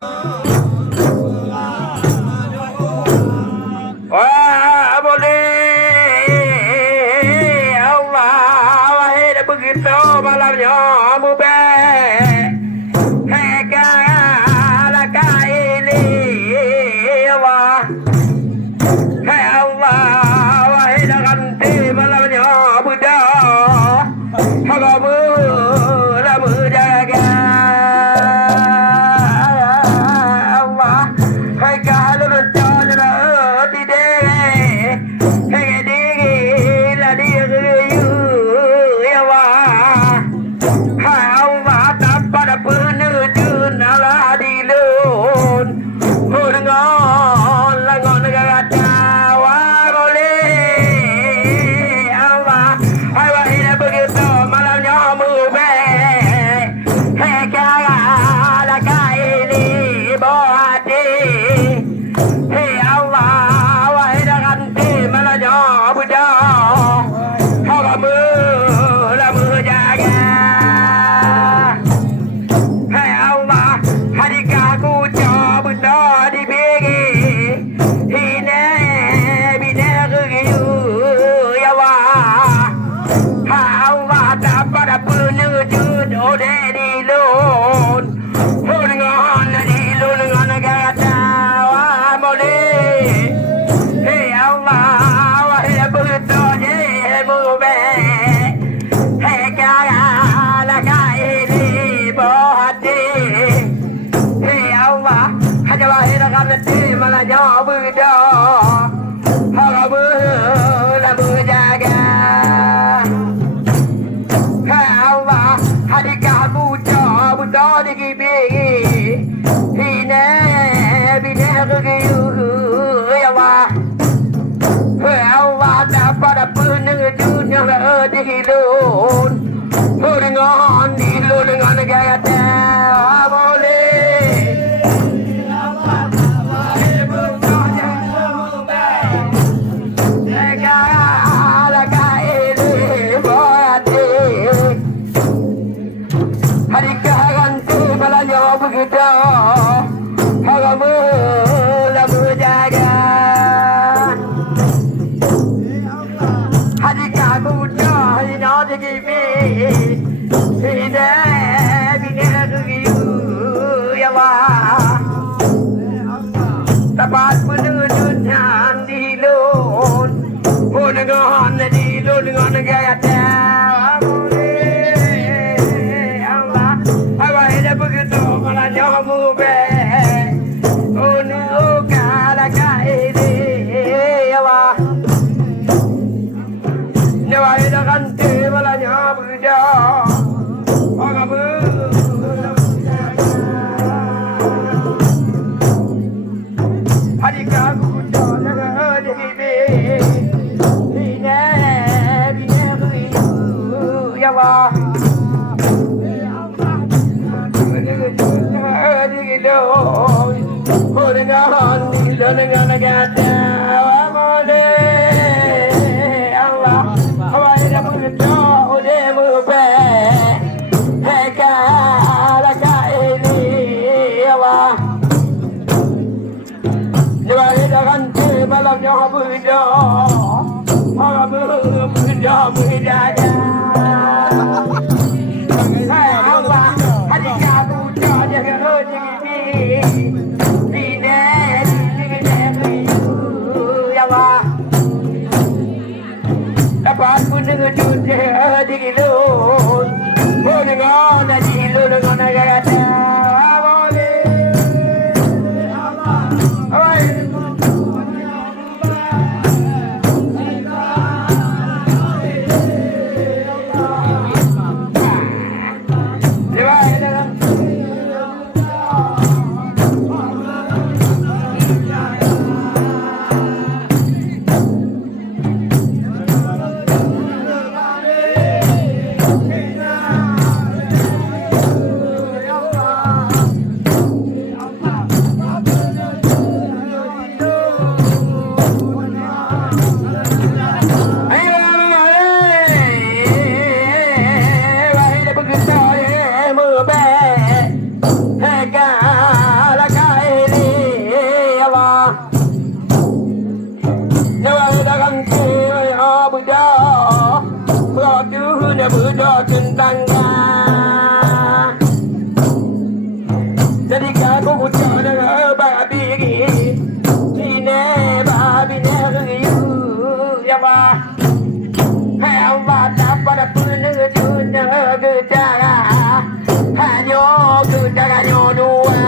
Wah, boleh Allah wahai begitu malamnya mube heka laka ini Allah hai Allah wahai ganti malamnya buda hagamu lamu jaga Allah hai kalau jalan malah beda harap la berjaga Allah hadikah buta buta digibi hina bina kegiu ya Allah dapat penuh dunia dihilun dengan dilun dengan gaya boleh begitu hagamu la berjaga hadikah buta hina digibi hina bina kegiu ya Allah tapat menudun dilun dengan dilun dengan gaya begitu malah nyamu be unu kala kaide yawa nyawa ida ganti malah nyamu dia agamu hari kagu jaga dibi ine bine yawa dengan kata amole Allah awai dah begitu udah mube heka laka ini Allah jawai dah ganti malamnya begitu Allah begitu begitu Allah hadikah buta jaga dapat pun dengan juta digilun dengan digilun dengan kata boleh aku jangan babi ini babi negeri ya bah Allah dapat penuh negara hanya negara dua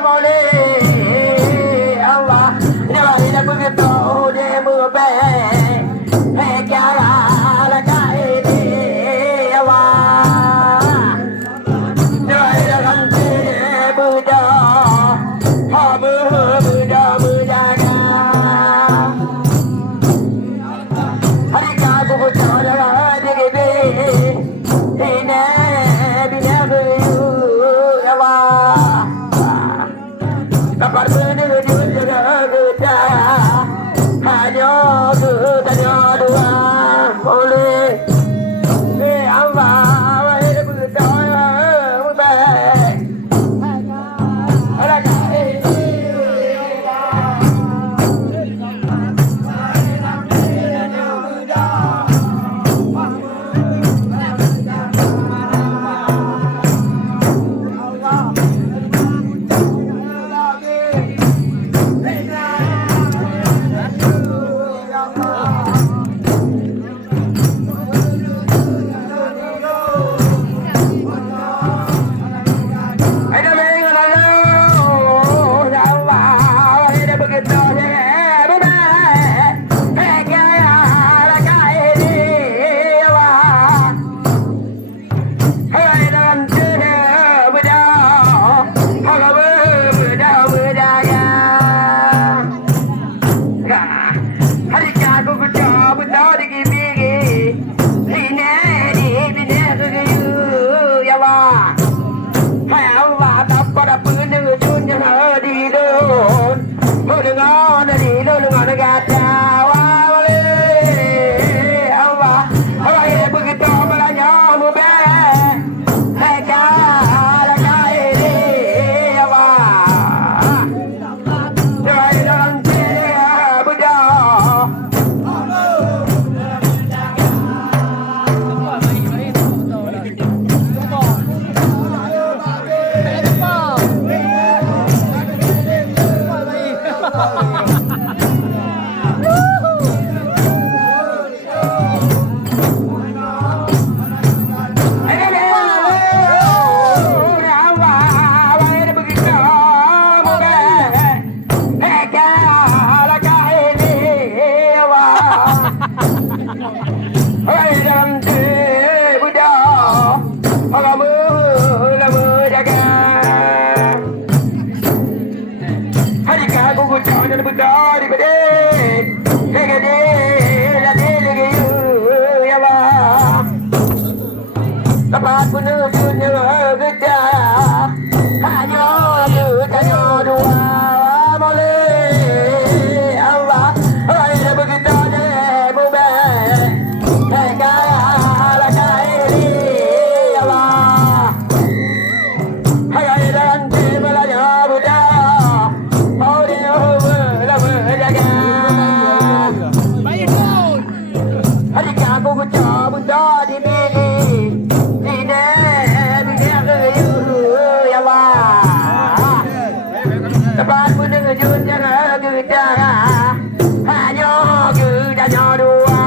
boleh Allah jangan hidup begitu demo baik cara la ini Allah jangan berda berda berjaga hari kagu cara diri ini bina Allah dapat menuju negara hanya dua boleh Allah hidup betul baik Tempat menuju negara hanya dua boleh Allah hidup begitu demo baik negara ini Allah hayat belanya Buddha berjaga hari kamu Buddha di tempat menuju negara hanya dua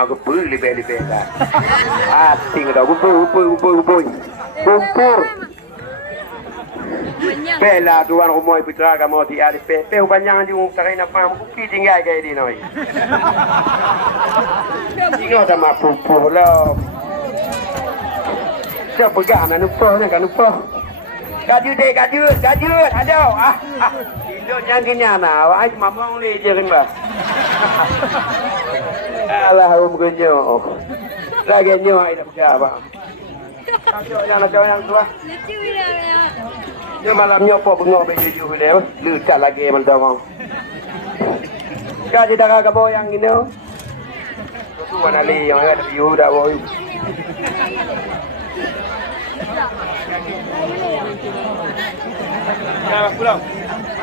nào cái bự lì bè là à thì người đó cũng bự Bella tuan rumah putra kamu di ada pe banyak di umum takai nak pam kuki tinggal kayak di noi. Ingat sama pupu lah. Siapa pegang nak lupa ni kan lupa. Kajut, ada Induk yang kena nak, awak cuma mau ni je kan bah. Alah, kenyo. Lagi kenyo ai dah siapa. Kacau yang tua. Dia malam nyopo bengok beju dia, lucat lagi mentong. Kaji dah kagak boyang ini. Tuan Ali yang ada view dah boy. Ya, pulang.